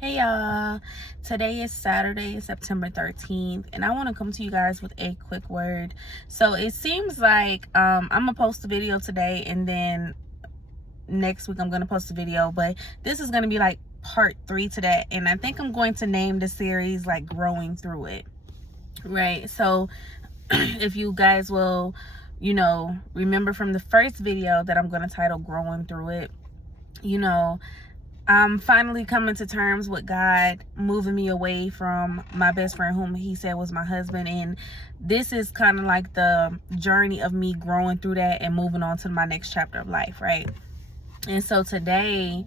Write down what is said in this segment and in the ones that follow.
Hey y'all, today is Saturday, September 13th, and I want to come to you guys with a quick word. So it seems like I'm gonna post a video today, and then next week I'm gonna post a video, but this is gonna be like part 3 to that, and I think I'm going to name the series like Growing Through It, right? So if you guys will, remember from the first video that I'm gonna title Growing Through It, I'm finally coming to terms with God moving me away from my best friend, whom he said was my husband. And this is kind of like the journey of me growing through that and moving on to my next chapter of life, right? And so today,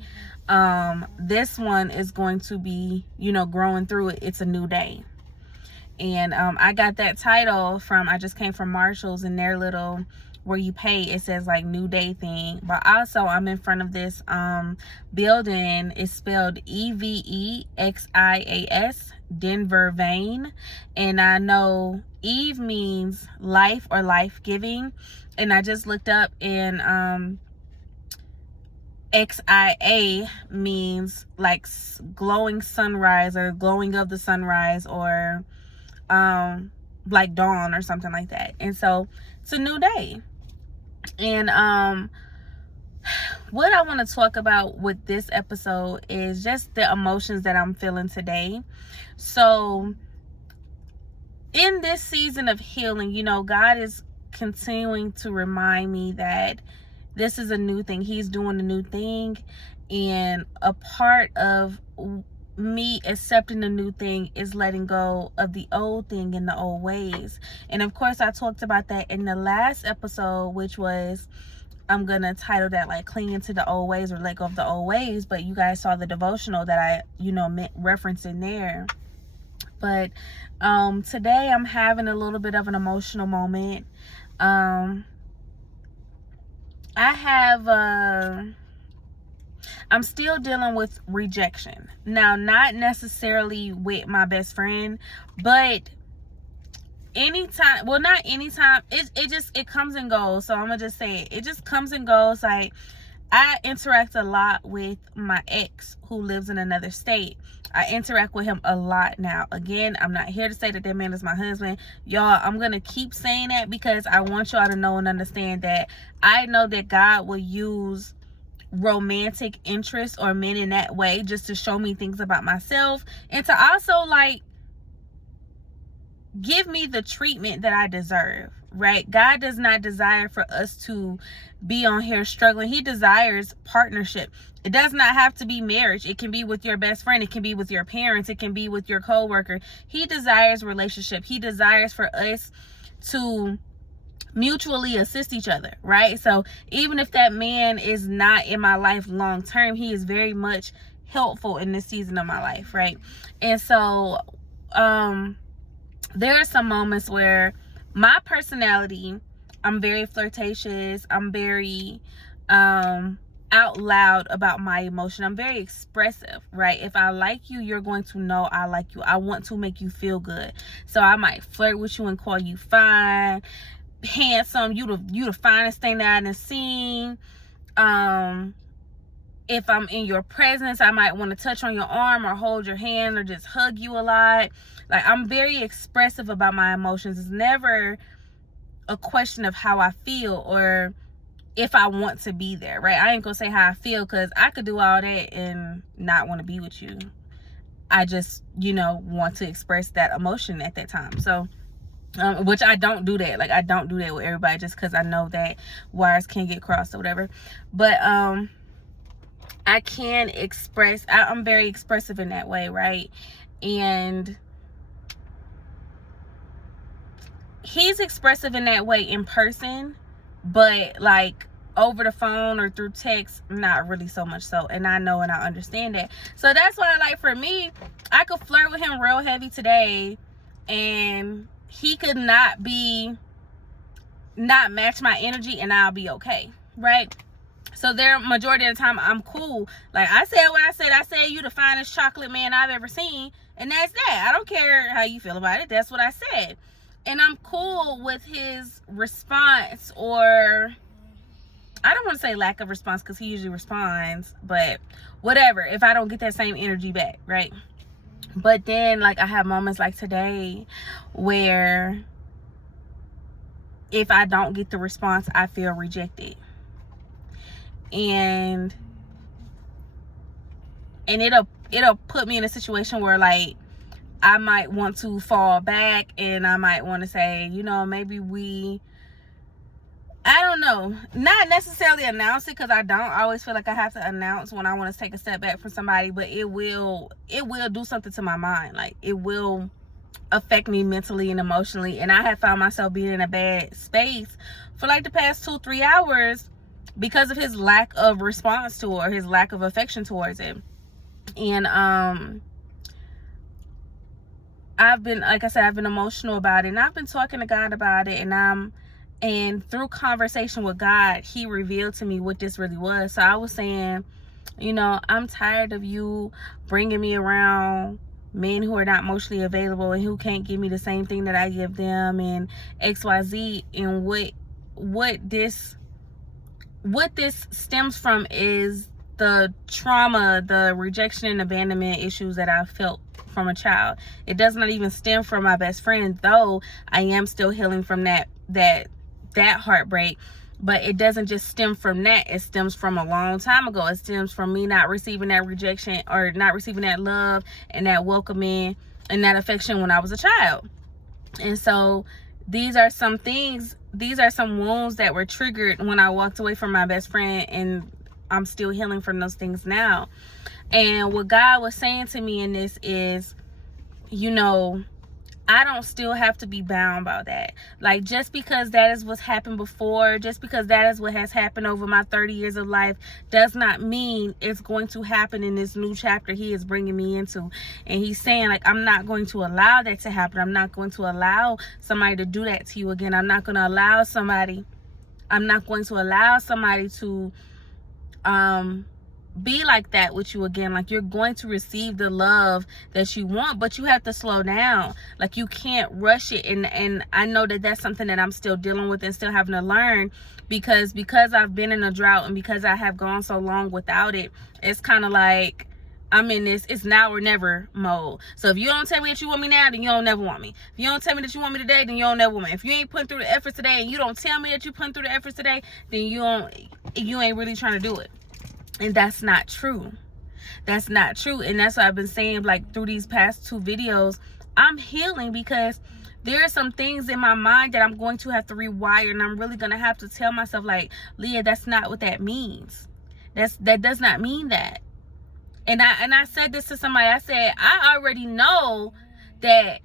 this one is going to be, growing through it. It's a new day. And I got that title I just came from Marshall's, and their little where you pay, it says like new day thing. But also I'm in front of this building. It's spelled EVEXIAS, Denver Vein. And I know Eve means life or life-giving, and I just looked up, and XIA means like glowing sunrise, or glowing of the sunrise, or like dawn or something like that. And so it's a new day. And what I want to talk about with this episode is just the emotions that I'm feeling today. So in this season of healing, God is continuing to remind me that this is a new thing. He's doing a new thing, and a part of me accepting the new thing is letting go of the old thing and the old ways. And of course, I talked about that in the last episode, which was, I'm gonna title that like clinging to the old ways, or let go of the old ways. But you guys saw the devotional that I referenced in there. But today I'm having a little bit of an emotional moment. I'm still dealing with rejection. Now, not necessarily with my best friend, but anytime, well, not anytime, it comes and goes. So I'm gonna just say it just comes and goes. Like, I interact a lot with my ex who lives in another state. I interact with him a lot now. Again, I'm not here to say that that man is my husband. Y'all, I'm going to keep saying that because I want y'all to know and understand that I know that God will use romantic interest or men in that way just to show me things about myself, and to also like give me the treatment that I deserve, right? God does not desire for us to be on here struggling. He desires partnership. It does not have to be marriage. It can be with your best friend. It can be with your parents. It can be with your coworker. He desires relationship. He desires for us to mutually assist each other, right? So even if that man is not in my life long term, he is very much helpful in this season of my life, right? And so there are some moments where my personality, I'm very flirtatious, I'm very out loud about my emotion. I'm very expressive, right? If I like you, you're going to know I like you. I want to make you feel good. So I might flirt with you and call you fine, handsome, you the finest thing that I done seen. If I'm in your presence, I might want to touch on your arm or hold your hand or just hug you a lot. Like, I'm very expressive about my emotions. It's never a question of how I feel or if I want to be there, right? I ain't gonna say how I feel, because I could do all that and not want to be with you. I just, want to express that emotion at that time. So which I don't do that. Like, I don't do that with everybody just because I know that wires can get crossed or whatever. But I can express, I'm very expressive in that way, right? And he's expressive in that way in person, but like over the phone or through text, not really so much so. And I know and I understand that. So that's why, like, for me, I could flirt with him real heavy today, and he could not match my energy, and I'll be okay, right? So there, majority of the time, I'm cool. Like, I said what I said. I said you the finest chocolate man I've ever seen, and that's that. I don't care how you feel about it. That's what I said. And I'm cool with his response or I don't want to say lack of response, because he usually responds, but whatever, if I don't get that same energy back, right? But then, like, I have moments like today where if I don't get the response, I feel rejected. And it'll put me in a situation where, like, I might want to fall back, and I might want to say, you know, maybe I don't know, not necessarily announce it, because I always feel like I have to announce when I want to take a step back from somebody, but it will do something to my mind. Like, it will affect me mentally and emotionally. And I have found myself being in a bad space for like the past 2-3 hours because of his lack of response to, or his lack of affection towards it. And I've been, like I said, I've been emotional about it, and I've been talking to God about it, and through conversation with God, he revealed to me what this really was. So I was saying, you know, I'm tired of you bringing me around men who are not emotionally available and who can't give me the same thing that I give them, and XYZ. And what this stems from is the trauma, the rejection and abandonment issues that I felt from a child. It does not even stem from my best friend, though I am still healing from that heartbreak. But it doesn't just stem from that. It stems from a long time ago. It stems from me not receiving that rejection, or not receiving that love and that welcoming and that affection when I was a child. And so these are some things, these are some wounds that were triggered when I walked away from my best friend, and I'm still healing from those things now. And what God was saying to me in this is, you know, I don't still have to be bound by that. Like, just because that is what's happened before, just because that is what has happened over my 30 years of life, does not mean it's going to happen in this new chapter he is bringing me into. And he's saying, like, I'm not going to allow that to happen. I'm not going to allow somebody to do that to you again. I'm not going to allow somebody to be like that with you again. Like, you're going to receive the love that you want, but you have to slow down. Like, you can't rush it. And I know that that's something that I'm still dealing with and still having to learn, because I've been in a drought, and because I have gone so long without it, it's kind of like I'm in this it's now or never mode. So if you don't tell me that you want me now, then you don't never want me. If you don't tell me that you want me today, then you don't never want me. If you ain't putting through the efforts today, and you don't tell me that you're putting through the efforts today, then you ain't really trying to do it. And that's not true. That's not true. And that's what I've been saying, like, through these past 2 videos. I'm healing because there are some things in my mind that I'm going to have to rewire, and I'm really going to have to tell myself, like, Leah, that's not what that means. That does not mean that. And I said this to somebody. I said, I already know that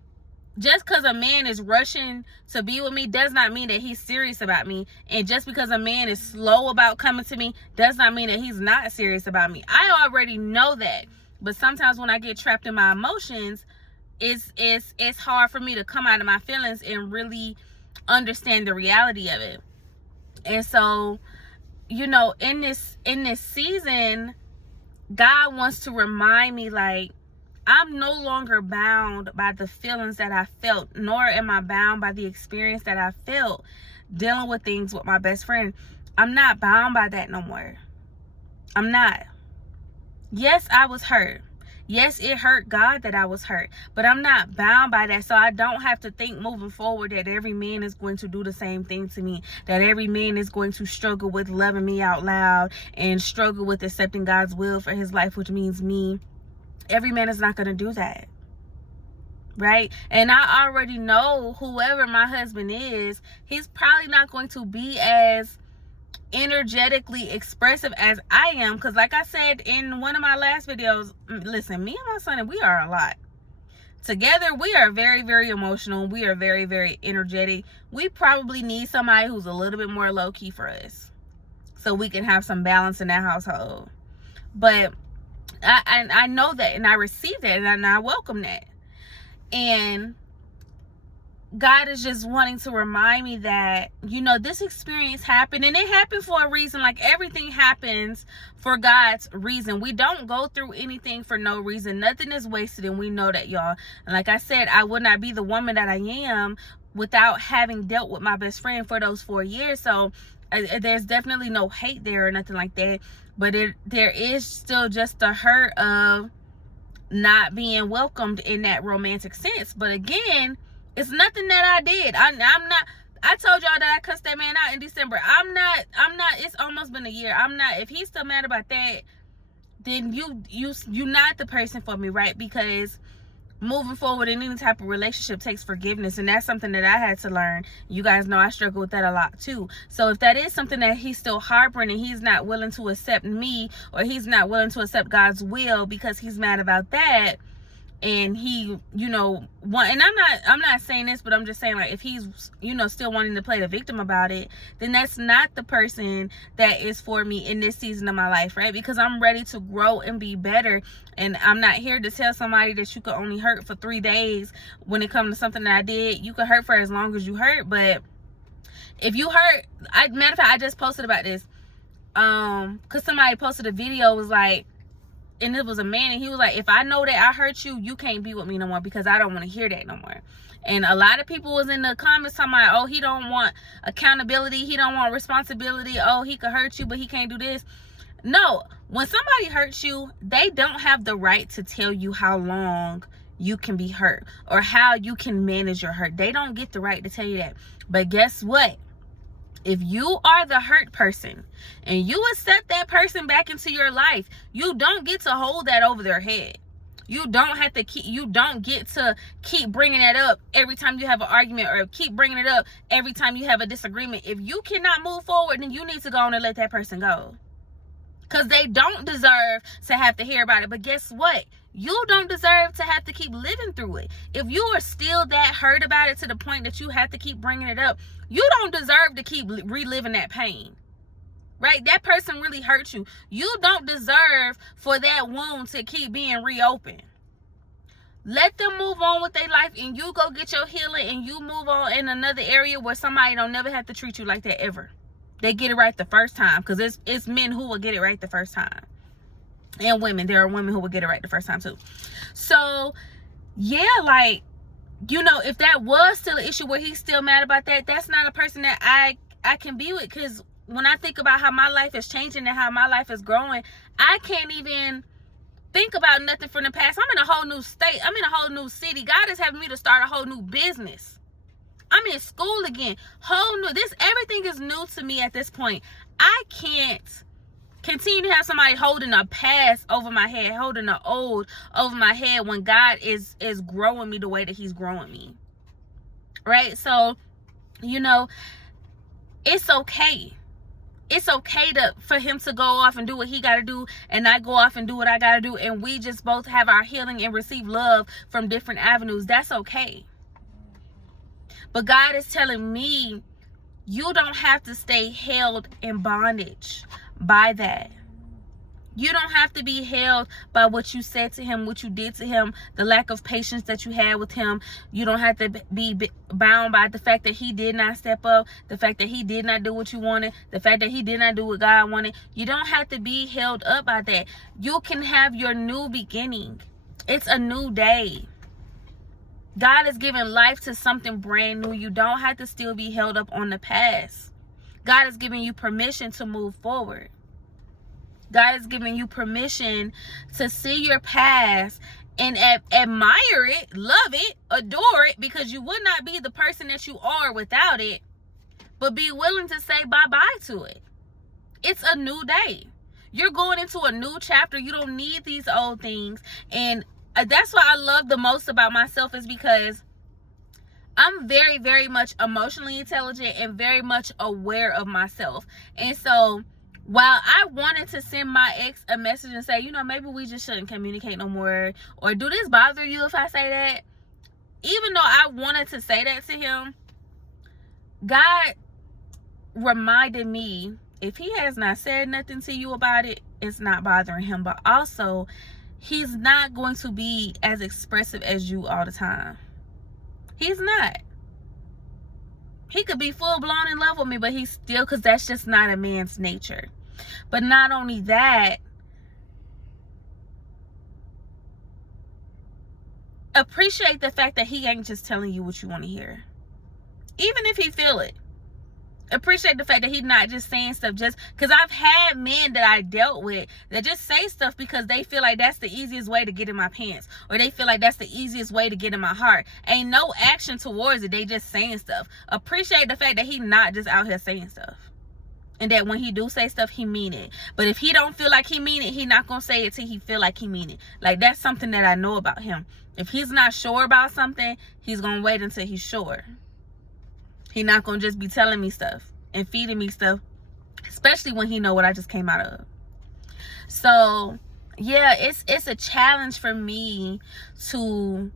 just because a man is rushing to be with me does not mean that he's serious about me. And just because a man is slow about coming to me does not mean that he's not serious about me. I already know that. But sometimes when I get trapped in my emotions, it's hard for me to come out of my feelings and really understand the reality of it. And so, you know, in this season, God wants to remind me, like, I'm no longer bound by the feelings that I felt, nor am I bound by the experience that I felt dealing with things with my best friend. I'm not bound by that no more. I'm not. Yes, I was hurt. Yes, it hurt God that I was hurt, but I'm not bound by that. So I don't have to think moving forward that every man is going to do the same thing to me, that every man is going to struggle with loving me out loud and struggle with accepting God's will for his life, which means me. Every man is not going to do that, right? And I already know whoever my husband is, he's probably not going to be as energetically expressive as I am, because like I said in one of my last videos, listen, me and my son, we are a lot together. We are very, very emotional. We are very, very energetic. We probably need somebody who's a little bit more low-key for us, so we can have some balance in that household. But I know that, and I receive that, and I welcome that. And God is just wanting to remind me that, you know, this experience happened, and it happened for a reason. Like, everything happens for God's reason. We don't go through anything for no reason. Nothing is wasted, and we know that, y'all. And like I said, I would not be the woman that I am without having dealt with my best friend for those 4 years. So there's definitely no hate there or nothing like that, but there is still just the hurt of not being welcomed in that romantic sense. But again, it's nothing that I did. I'm not. I told y'all that I cussed that man out in December. I'm not. It's almost been a year. I'm not. If he's still mad about that, then you're not the person for me, right? Because moving forward in any type of relationship takes forgiveness, and that's something that I had to learn. You guys know I struggle with that a lot too. So if that is something that he's still harboring and he's not willing to accept me, or he's not willing to accept God's will because he's mad about that, and he, and I'm not saying this, but I'm just saying, like, if he's, still wanting to play the victim about it, then that's not the person that is for me in this season of my life, right? Because I'm ready to grow and be better, and I'm not here to tell somebody that you could only hurt for 3 days when it comes to something that I did. You could hurt for as long as you hurt, but if you hurt, matter of fact, I just posted about this, because somebody posted a video, was like, and it was a man, and he was like, if I know that I hurt you, you can't be with me no more, because I don't want to hear that no more. And a lot of people was in the comments talking about, oh, he don't want accountability, he don't want responsibility, oh, he could hurt you, but he can't do this. No, when somebody hurts you, they don't have the right to tell you how long you can be hurt or how you can manage your hurt. They don't get the right to tell you that. But guess what? If you are the hurt person and you accept that person back into your life, you don't get to hold that over their head. You don't get to keep bringing that up every time you have an argument, or keep bringing it up every time you have a disagreement. If you cannot move forward, then you need to go on and let that person go, because they don't deserve to have to hear about it. But guess what? You don't deserve to have to keep living through it. If you are still that hurt about it to the point that you have to keep bringing it up, you don't deserve to keep reliving that pain, right? That person really hurt you. You don't deserve for that wound to keep being reopened. Let them move on with their life, and you go get your healing, and you move on in another area where somebody don't never have to treat you like that ever. They get it right the first time, because it's men who will get it right the first time. And women. There are women who will get it right the first time too. So, yeah, like, if that was still an issue where he's still mad about that, that's not a person that I can be with. Because when I think about how my life is changing and how my life is growing, I can't even think about nothing from the past. I'm in a whole new state. I'm in a whole new city. God is having me to start a whole new business. I'm in school again. Everything is new to me at this point. I can't continue to have somebody holding a past over my head, holding the old over my head, when God is growing me the way that he's growing me, right? So, it's okay. It's okay for him to go off and do what he got to do, and I go off and do what I got to do, and we just both have our healing and receive love from different avenues. That's okay. But God is telling me, you don't have to stay held in bondage by that. You don't have to be held by what you said to him, what you did to him, the lack of patience that you had with him. You don't have to be bound by the fact that he did not step up, the fact that he did not do what you wanted, the fact that he did not do what God wanted. You don't have to be held up by that. You can have your new beginning. It's a new day. God is giving life to something brand new. You don't have to still be held up on the past. God is giving you permission to move forward. God is giving you permission to see your past and admire it, love it, adore it, because you would not be the person that you are without it, but be willing to say bye-bye to it. It's a new day. You're going into a new chapter. You don't need these old things. And that's what I love the most about myself, is because I'm very, very much emotionally intelligent and very much aware of myself. And so while I wanted to send my ex a message and say, maybe we just shouldn't communicate no more, or do this bother you if I say that? Even though I wanted to say that to him, God reminded me, if he has not said nothing to you about it, it's not bothering him. But also, he's not going to be as expressive as you all the time. He's not. He could be full blown in love with me, but he's still, because that's just not a man's nature. But not only that, appreciate the fact that he ain't just telling you what you want to hear. Even if he feel it. Appreciate the fact that he's not just saying stuff just because I've had men that I dealt with that just say stuff because they feel like that's the easiest way to get in my pants, or they feel like that's the easiest way to get in my heart. Ain't no action towards it. They just saying stuff. Appreciate the fact that he's not just out here saying stuff, and that when he do say stuff, he mean it. But if he don't feel like he mean it, he not gonna say it till he feel like he mean it. Like, that's something that I know about him. If he's not sure about something, he's gonna wait until he's sure. He not gonna just be telling me stuff and feeding me stuff, especially when he know what I just came out of. So yeah, it's a challenge for me to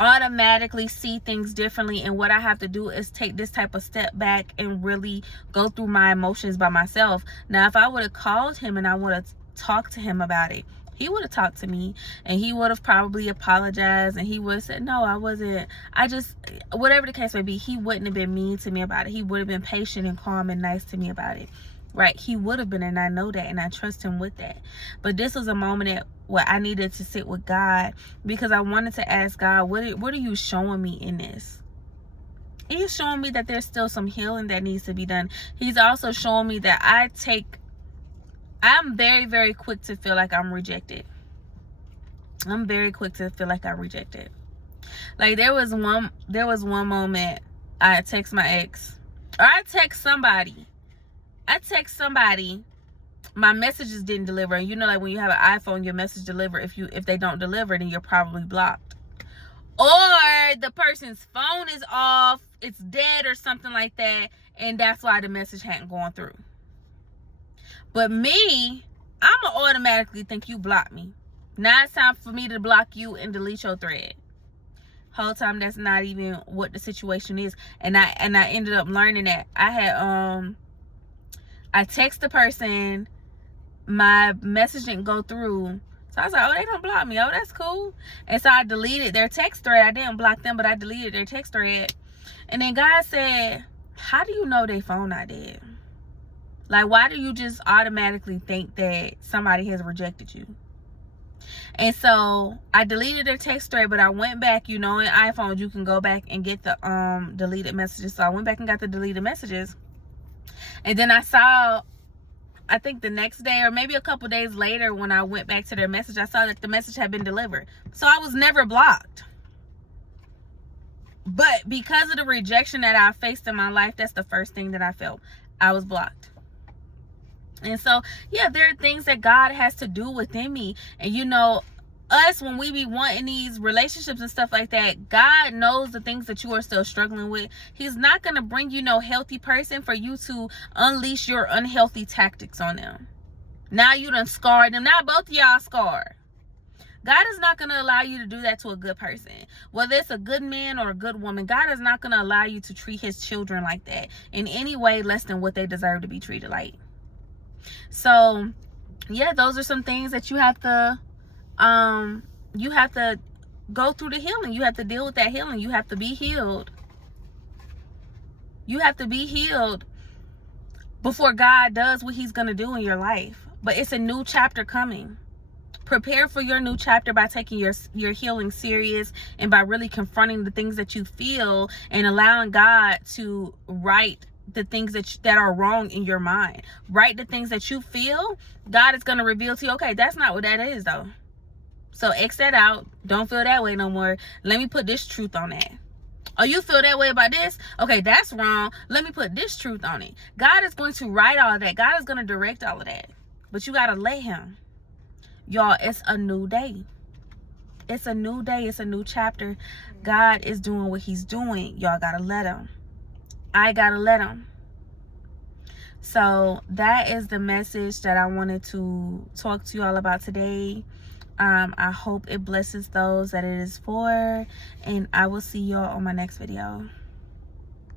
automatically see things differently, and what I have to do is take this type of step back and really go through my emotions by myself. Now, if I would have called him and I would have talked to him about it, he would have talked to me and he would have probably apologized, and he would have said, no, I wasn't, I just, whatever the case may be, he wouldn't have been mean to me about it. He would have been patient and calm and nice to me about it, right? He would have been, and I know that, and I trust him with that. But this was a moment where I needed to sit with God, because I wanted to ask God, what are you showing me in this? He's showing me that there's still some healing that needs to be done. He's also showing me that I'm very, very quick to feel like I'm rejected. I'm very quick to feel like I'm rejected. Like, there was one moment I text my ex, or I text somebody, my messages didn't deliver. And you know, like when you have an iPhone, your message deliver. If they don't deliver, then you're probably blocked, or the person's phone is off, it's dead or something like that, and that's why the message hadn't gone through. But me, I'ma automatically think you blocked me. Now it's time for me to block you and delete your thread. Whole time that's not even what the situation is. And I ended up learning that I text the person, my message didn't go through. So I was like, oh, they don't block me. Oh, that's cool. And so I deleted their text thread. I didn't block them, but I deleted their text thread. And then God said, how do you know their phone not dead? Like, why do you just automatically think that somebody has rejected you? And so I deleted their text thread, but I went back. You know, in iPhones, you can go back and get the deleted messages. So I went back and got the deleted messages. And then I saw, I think the next day or maybe a couple days later, when I went back to their message, I saw that the message had been delivered. So I was never blocked. But because of the rejection that I faced in my life, that's the first thing that I felt. I was blocked. And so, yeah, there are things that God has to do within me. And, you know, us, when we be wanting these relationships and stuff like that, God knows the things that you are still struggling with. He's not going to bring you no healthy person for you to unleash your unhealthy tactics on them. Now you done scarred them. Now both of y'all scarred. God is not going to allow you to do that to a good person. Whether it's a good man or a good woman, God is not going to allow you to treat his children like that in any way less than what they deserve to be treated like. So, yeah, those are some things that you have to go through the healing. You have to deal with that healing. You have to be healed. You have to be healed before God does what he's going to do in your life. But it's a new chapter coming. Prepare for your new chapter by taking your healing serious, and by really confronting the things that you feel and allowing God to right the things that are wrong in your mind. Write the things that you feel. God is going to reveal to you, okay, that's not what that is though. So X that out. Don't feel that way no more. Let me put this truth on that. Oh, you feel that way about this? Okay, that's wrong. Let me put this truth on it. God is going to write all of that. God is going to direct all of that. But you got to let him. Y'all, it's a new day. It's a new day. It's a new chapter. God is doing what he's doing. Y'all got to let him. I gotta let him. So that is the message that I wanted to talk to you all about today. I hope it blesses those that it is for, and I will see y'all on my next video.